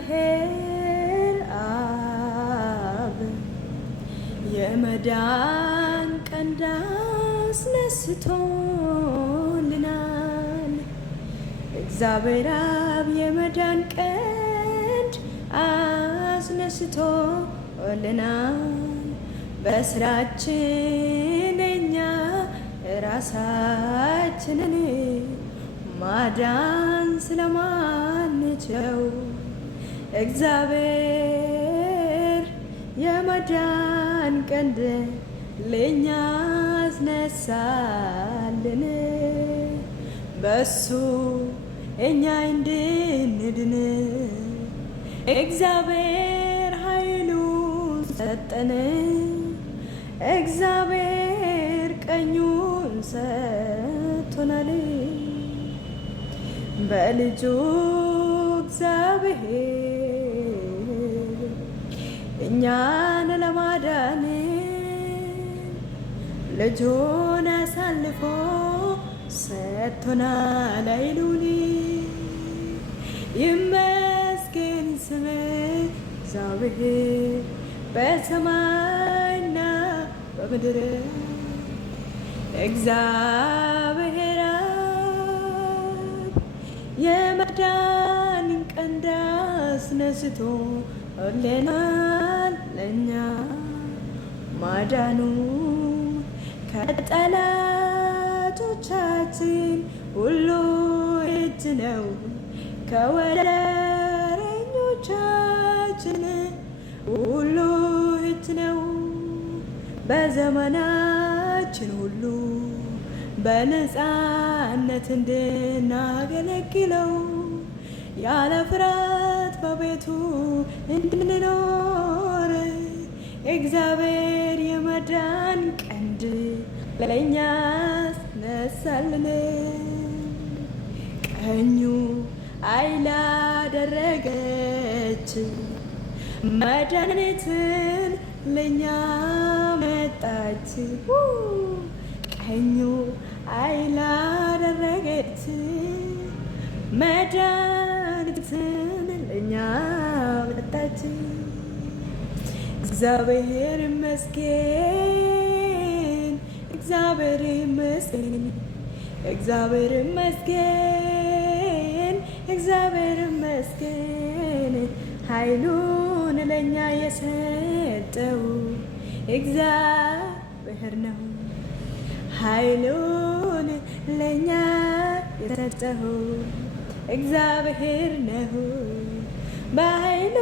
እግዚአብሔር አብ የመዳን ቀንድ አስነስቶልናል። እግዚአብሔር አብ የመዳን ቀንድ አስነስቶልናል። በስራችን እኛ ራሳችንን ማዳን ስለማንችለው እግዚአብሔር የመዳን ቀንድ ለኛ አስነሳልን። በሱ እኛ እንድንድን እግዚአብሔር ኃይሉን ሰጠን። እግዚአብሔር ቀኙን ሰጥቶናል። በልጁ እግዚአብሔር እኛን ለማዳን ልጁን አሳልፎ ሰጥቶናል። አይሉኒ ይመስገን ስም እግዚአብሔር በሰማይና በምድር እግዚአብሔር የመዳን ቀንድ አስነስቶልናል። ለኛ ማዳኑ ከጠላቶቻችን ሁሉ እጅ ነው፣ ከወረረኞቻችን ሁሉ እጅ ነው። በዘመናችን ሁሉ በነፃነት እንድናገለግለው ያለ ፍርሃት በቤቱ እንድንኖር እግዚአብሔር የመዳን ቀንድ ለኛ አስነሳልን። ቀኙ ኃይል አደረገች፣ መድኃኒትን ለኛ መጣች። ቀኙ ኃይል አደረገች፣ መድኃኒትን ለኛ መጣች። እግዚአብሔር ይመስገን፣ እግዚአብሔር ይመስገን፣ እግዚአብሔር ይመስገን፣ እግዚአብሔር ይመስገን። ኃይሉን ለኛ የሰጠው እግዚአብሔር ነው። ኃይሉን ለኛ የሰጠው እግዚአብሔር ነው። በኃይሉ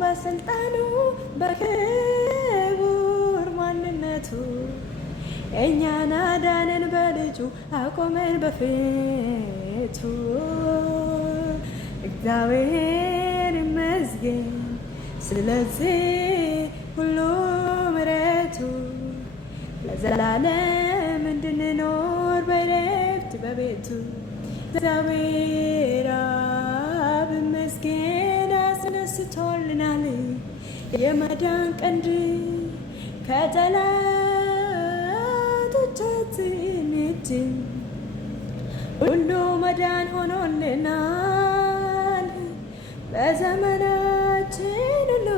በስልጣኑ በክቡር ማንነቱ እኛን አዳነን፣ በልጁ አቆመን በፊቱ። እግዚአብሔር ይመስገን ስለዚህ ሁሉ ምሕረቱ ለዘላለም እንድንኖር በዕረፍት በቤቱ። እግዚአብሔር አብ ይመስገን አስነስቶልናል የመዳን ቀንድ ከጠላቶቻችን እጅ ሁሉ መዳን ሆኖልናል። በዘመናችን ሁሉ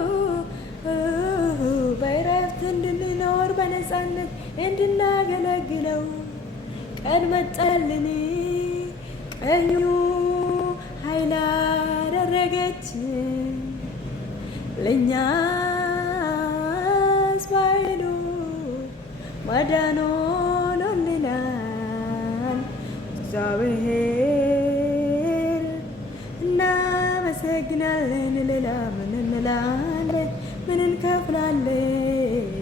በዕረፍት እንድንኖር በነፃነት እንድናገለግለው ቀን መጣልን። ቀኙ ኃይል አደረገች፣ ለኛስ በኃይሉ ማዳን ሆኖልናል። እግዚአብሔር እናመሰግናለን። ሌላ ምን እንላለን? ምን እንከፍላለን?